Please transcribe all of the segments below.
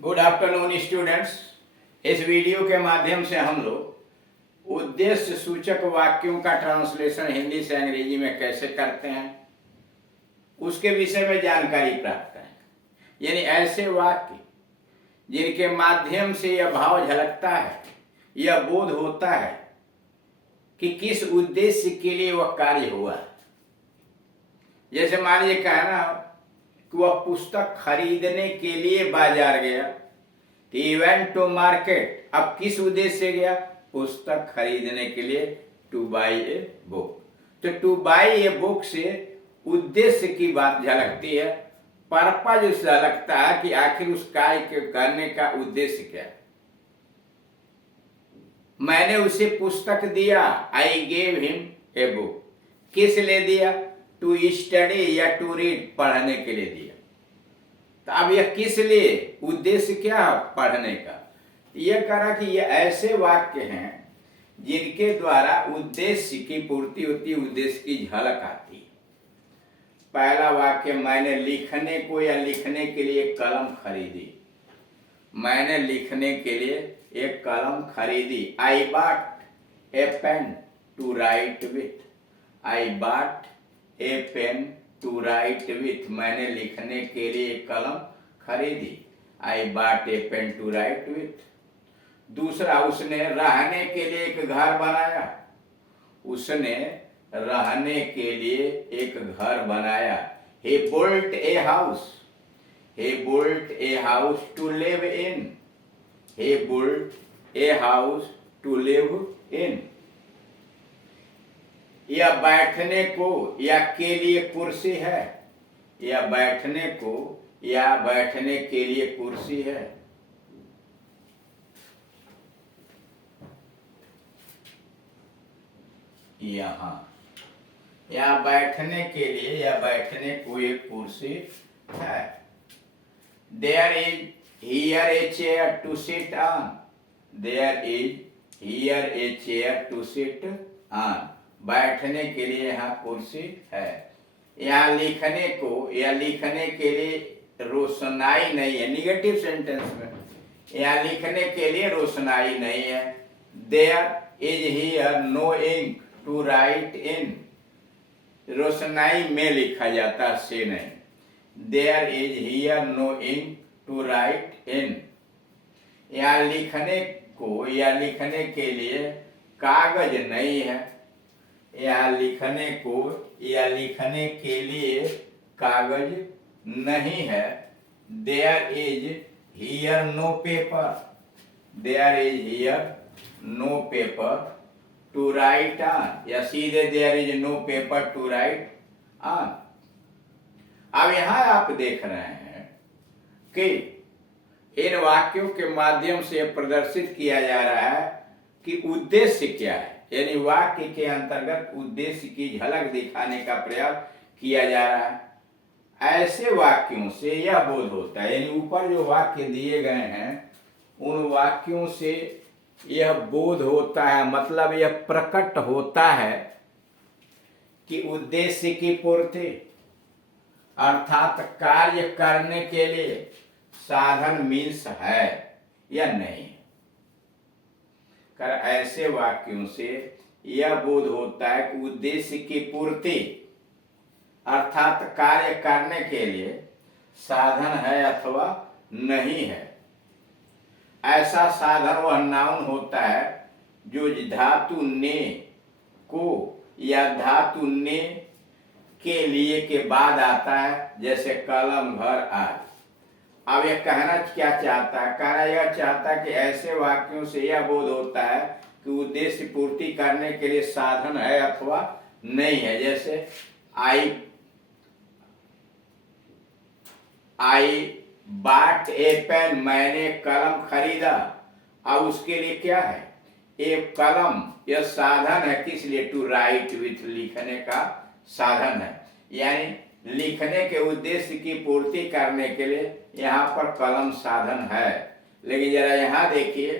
Good afternoon students. इस video के माध्यम से हम लोग उद्देश्य सूचक वाक्यों का ट्रांसलेशन हिंदी से अंग्रेजी में कैसे करते हैं उसके विषय में जानकारी प्राप्त करेंगे। यानी ऐसे वाक्य जिनके माध्यम से यह भाव झलकता है, यह बोध होता है कि किस उद्देश्य के लिए वह कार्य हुआ है। जैसे मान लीजिए कहना कि वह पुस्तक खरीदने के लिए बाजार गया, ही वेंट टू मार्केट। अब किस उद्देश्य से गया? पुस्तक खरीदने के लिए, टू बाई ए बुक। तो टू बाई ए बुक से उद्देश्य की बात झलकती है, पर्पज झलकता है कि आखिर उस कार्य के करने का उद्देश्य क्या है। मैंने उसे पुस्तक दिया, I gave him a book. किस लिए दिया? टू स्टडी या टू रीड, पढ़ने के लिए दिया। तो अब यह किस लिए, उद्देश्य क्या है पढ़ने का? यह कहा कि यह ऐसे वाक्य हैं जिनके द्वारा उद्देश्य की पूर्ति होती है, उद्देश्य की झलक आती है। पहला वाक्य, मैंने लिखने को या लिखने के लिए एक कलम खरीदी। मैंने लिखने के लिए एक कलम खरीदी। I bought a pen to write with. I bought a pen to write with. मैंने लिखने के लिए एक कलम खरीदी। I bought a pen to write with. दूसरा, उसने रहने के लिए एक घर बनाया। उसने रहने के लिए एक घर बनाया। he built a house. he built a house to live in. he built a house to live in. या बैठने को या के लिए कुर्सी है, या बैठने को या बैठने के लिए कुर्सी है। यहाँ या बैठने के लिए या बैठने को एक कुर्सी है। There is here a chair to sit on. There is here a chair to sit on. बैठने के लिए यहाँ कुर्सी है। यहाँ लिखने को या लिखने के लिए रोशनाई नहीं है, निगेटिव सेंटेंस में। यहाँ लिखने के लिए रोशनाई नहीं है। There is here no ink to write in. रोशनाई में लिखा जाता, से नहीं। There is here no ink to write in. यहाँ लिखने को या लिखने के लिए कागज नहीं है। यहाँ लिखने को या लिखने के लिए कागज नहीं है। There is here no paper. There is here no paper to write on. या सीधे there is no paper to write on. अब यहाँ आप देख रहे हैं कि इन वाक्यों के माध्यम से प्रदर्शित किया जा रहा है कि उद्देश्य क्या है। यानी वाक्य के अंतर्गत उद्देश्य की झलक दिखाने का प्रयास किया जा रहा है। ऐसे वाक्यों से यह बोध होता है, यानी ऊपर जो वाक्य दिए गए हैं उन वाक्यों से यह बोध होता है, मतलब यह प्रकट होता है कि उद्देश्य की पूर्ति अर्थात कार्य करने के लिए साधन मीन्स है या नहीं। कर ऐसे वाक्यों से यह बोध होता है कि उद्देश्य की पूर्ति अर्थात कार्य करने के लिए साधन है अथवा नहीं है। ऐसा साधन वह नाउन होता है जो धातु ने को या धातु ने के लिए के बाद आता है, जैसे कलम, घर आदि। अब यह कहना क्या चाहता है? कहना यह चाहता है कि ऐसे वाक्यों से यह बोध होता है कि उद्देश्य पूर्ति करने के लिए साधन है अथवा नहीं है। जैसे आई बॉट ए पेन, मैंने कलम खरीदा। अब उसके लिए क्या है? एक कलम, यह साधन है किस लिए? टू राइट विथ, लिखने का साधन है। यानी लिखने के उद्देश्य की पूर्ति करने के लिए यहाँ पर कलम साधन है। लेकिन जरा यहाँ देखिए,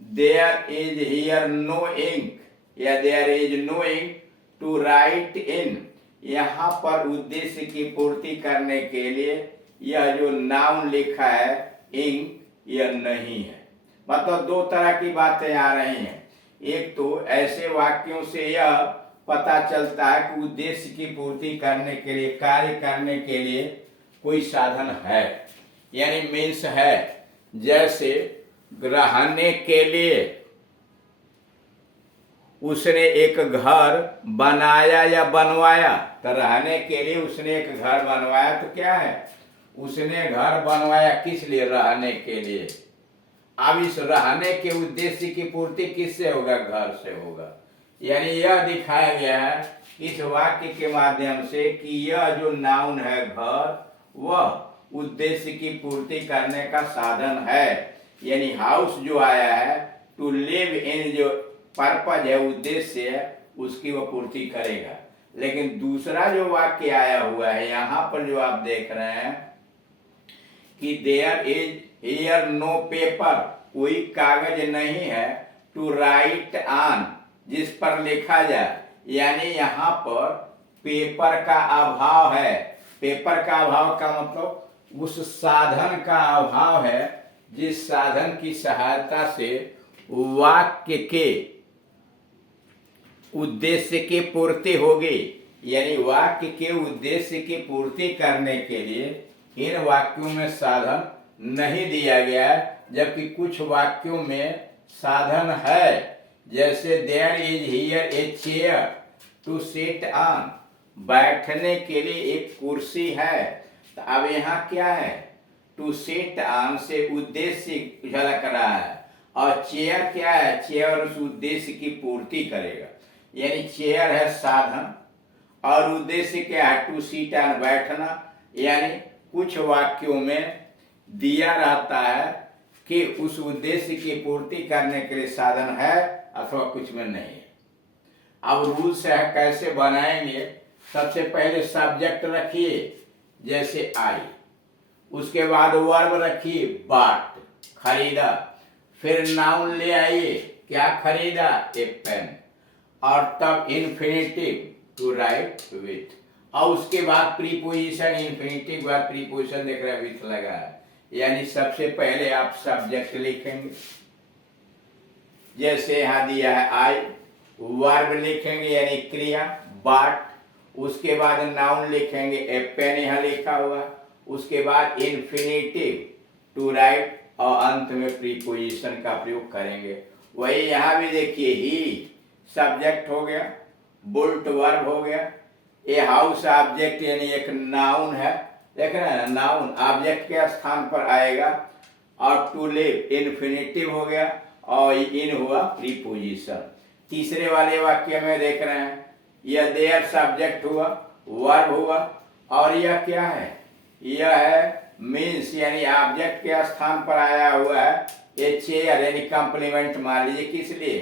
there is here no ink या there is no ink to write in. यहाँ पर उद्देश्य की पूर्ति करने के लिए यह जो नाउन लिखा है इंक यह नहीं है। मतलब दो तरह की बातें आ रही हैं। एक तो ऐसे वाक्यों से यह पता चलता है कि उद्देश्य की पूर्ति करने के लिए, कार्य करने के लिए कोई साधन है, यानी मीन्स है। जैसे रहने के लिए उसने एक घर बनाया या बनवाया, तो रहने के लिए उसने एक घर बनवाया, तो क्या है, उसने घर बनवाया किस लिए, रहने के लिए। अब इस रहने के उद्देश्य की पूर्ति किससे होगा, घर से होगा। यानी यह दिखाया गया है इस वाक्य के माध्यम से कि यह जो नाउन है घर, वह उद्देश्य की पूर्ति करने का साधन है। यानी हाउस जो आया है, टू लिव इन, जो पर्पज है, उद्देश्य है, उसकी वह पूर्ति करेगा। लेकिन दूसरा जो वाक्य आया हुआ है यहाँ पर जो आप देख रहे हैं कि there is here no paper, कोई कागज नहीं है, टू राइट ऑन, जिस पर लिखा जाए। यानी यहाँ पर पेपर का अभाव है। पेपर का अभाव का मतलब उस साधन का अभाव है जिस साधन की सहायता से वाक्य के उद्देश्य की पूर्ति होगी। यानी वाक्य के उद्देश्य की पूर्ति करने के लिए इन वाक्यों में साधन नहीं दिया गया है, जबकि कुछ वाक्यों में साधन है। जैसे there is here a chair to sit on, बैठने के लिए एक कुर्सी है। तो अब यहाँ क्या है, टू सिट ऑन से उद्देश्य झलक रहा है, और चेयर क्या है, चेयर उस उद्देश्य की पूर्ति करेगा। यानी चेयर है साधन और उद्देश्य क्या है, टू सिट ऑन, बैठना। यानी कुछ वाक्यों में दिया रहता है कि उस उद्देश्य की पूर्ति करने के लिए साधन है अथवा कुछ में नहीं है। अब रूल्स है कैसे बनाएंगे। सबसे पहले सब्जेक्ट रखिए, जैसे आई, उसके बाद वर्ब रखिए, बाट, खरीदा। फिर नाउन ले आइए, क्या खरीदा, एक पेन, और तब इन्फिनिटिव, टू राइट विथ, और उसके बाद प्रीपोजिशन, इन्फिनिटिव के बाद प्रीपोजिशन देख रहे हैं विथ लगा है। यानी सबसे पहले आप सब्जेक्ट लिखेंगे, जैसे यहाँ दिया है आई, वर्ब लिखेंगे यानी क्रिया, बाट, उसके बाद नाउन लिखेंगे, ए पेन यहाँ लिखा हुआ, उसके बाद इन्फिनिटिव, टू राइट, और अंत में प्रीपोजिशन का प्रयोग करेंगे। वही यहाँ भी देखिए, ही सब्जेक्ट हो गया, बुल्ट वर्ब हो गया, ए हाउस ऑब्जेक्ट यानी एक नाउन है, देख रहे हैं, नाउन ऑब्जेक्ट के स्थान पर आएगा, और टू लिव इन्फिनिटिव हो गया, और इन हुआ प्रीपोजिशन। तीसरे वाले वाक्य में देख रहे हैं, यह देयर सब्जेक्ट हुआ, वर्ब हुआ, और यह क्या है, यह है मीन्स, यानी ऑब्जेक्ट के स्थान पर आया हुआ है, ये चेयर यानी कंप्लीमेंट मान लीजिए, किस लिए,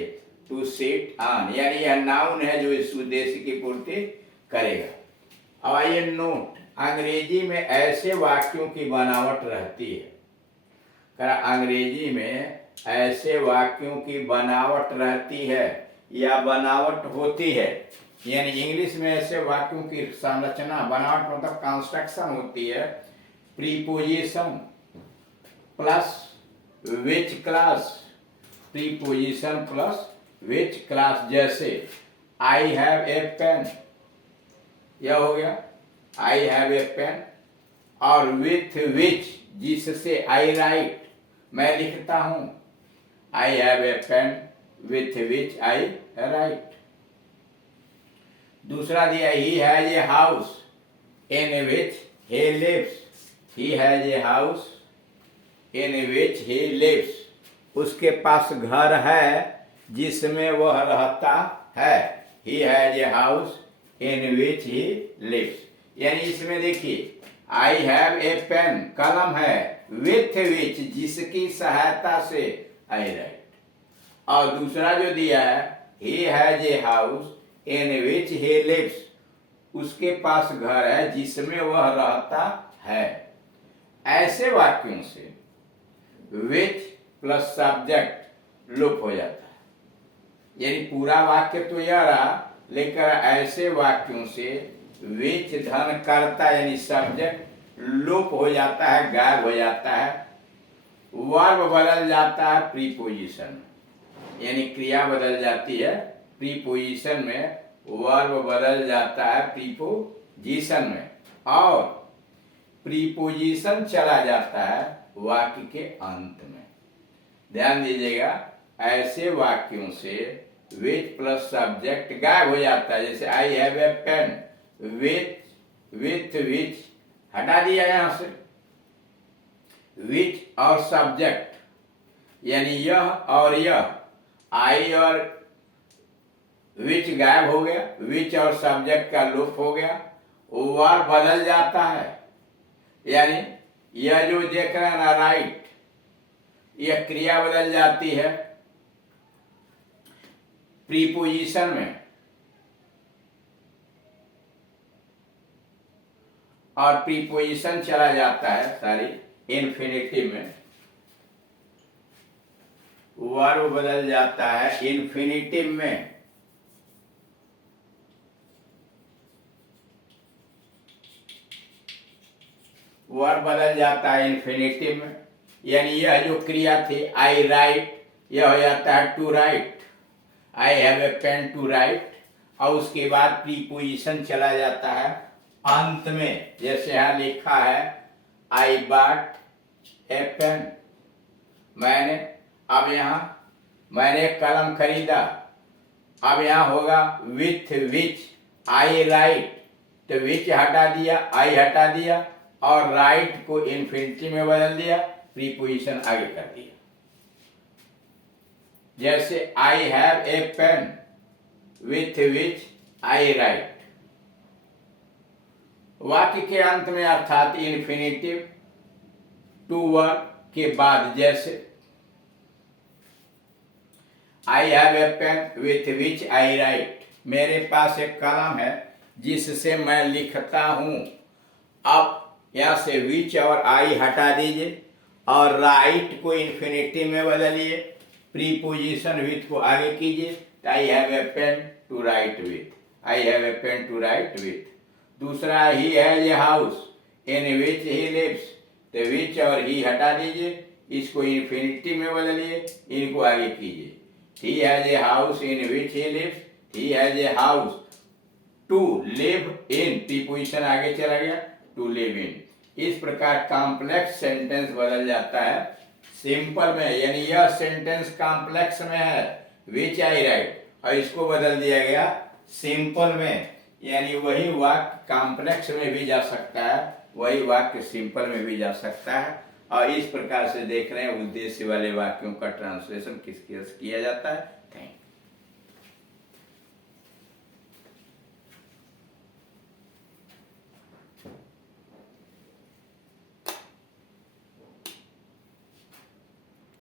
टू सिट ऑन, यानी यह नाउन है जो इस उद्देश्य की पूर्ति करेगा। अब आइए नोट, अंग्रेजी में ऐसे वाक्यों की बनावट रहती है, अंग्रेजी में ऐसे वाक्यों की बनावट रहती है या बनावट होती है। यानी इंग्लिश में ऐसे वाक्यों की संरचना, बनावट मतलब कंस्ट्रक्शन होती है, preposition plus which class, preposition plus which class. जैसे आई हैव ए पेन, यह हो गया आई हैव ए पेन, और विथ विच, जिससे आई राइट, मैं लिखता हूं, I have a pen with which I write. दूसरा दिया, he has a house in which he lives, he has a house in which he lives, उसके पास घर है जिसमें वह रहता है, he has a house in which he lives. यानी इसमें देखिए, आई हैव ए पेन, कलम है, विथ विच, जिसकी सहायता से आई राइट, और दूसरा जो दिया है, he has a house in which he lives, उसके पास घर है जिसमें वह रहता है। ऐसे वाक्यों से विच प्लस सब्जेक्ट लुप हो जाता है। यानी पूरा वाक्य तो यह रहा, लेकिन ऐसे वाक्यों से विच धन करता यानी सब्जेक्ट लुप हो जाता है, गायब हो जाता है, वर्ब बदल जाता है प्रीपोजिशन में, यानी क्रिया बदल जाती है प्रीपोजिशन में, वर्ब बदल जाता है प्रीपोजिशन में, और प्रीपोजिशन चला जाता है वाक्य के अंत में। ध्यान दीजिएगा, ऐसे वाक्यों से विच प्लस सब्जेक्ट गायब हो जाता है। जैसे I have a pen, with which हटा दिया यहां से, विच और सब्जेक्ट यानी यह और यह, आई और विच गायब हो गया, विच और सब्जेक्ट का लुप्त हो गया, वर्ब बदल जाता है, यानी यह जो देख रहे हैं ना राइट, यह क्रिया बदल जाती है प्रीपोजिशन में, और प्रीपोजिशन चला जाता है सॉरी इन्फिनिटिव में, वर्ब बदल जाता है इन्फिनिटिव में, वर्ब बदल जाता है इन्फिनिटिव में, यानी यह जो क्रिया थी आई राइट, यह हो जाता है to write, I have a pen to write, और उसके बाद प्रीपोजिशन चला जाता है अंत में। जैसे यहां लिखा है आई बॉट ए पेन, मैंने, अब यहां मैंने कलम खरीदा, अब यहां होगा विथ विच आई राइट, तो विच हटा दिया, आई हटा दिया, और राइट को इन्फिनिटिव में बदल दिया, प्रीपोजिशन आगे कर दिया। जैसे I have a pen with which I write, वाक्य के अंत में अर्थात इन्फिनिटिव टू वर्ब के बाद, जैसे I have a pen with which I write, मेरे पास एक कलम है जिससे मैं लिखता हूं। अब यहां से विच और आई हटा दीजिए और राइट को इन्फिनिटिव में बदलिए, प्रीपोजिशन विथ को आगे कीजिए, I have a pen to write with, I have a pen to write with. दूसरा he has a house in which he lives, तो विच और ही हटा दीजिए, इसको इन्फिनिटिव में बदलिए, इनको आगे कीजिए, he has a house in which he lives, he has a house to live in, preposition आगे चला गया, टू लिव इन। इस प्रकार कॉम्प्लेक्स सेंटेंस बदल जाता है सिंपल में, यानी यह सेंटेंस कॉम्प्लेक्स में है विच आई राइट, और इसको बदल दिया गया सिंपल में, यानी वही वाक्य कॉम्प्लेक्स में भी जा सकता है, वही वाक्य सिंपल में भी जा सकता है। और इस प्रकार से देख रहे हैं उद्देश्य वाले वाक्यों का ट्रांसलेशन किस किया जाता है। Thank you.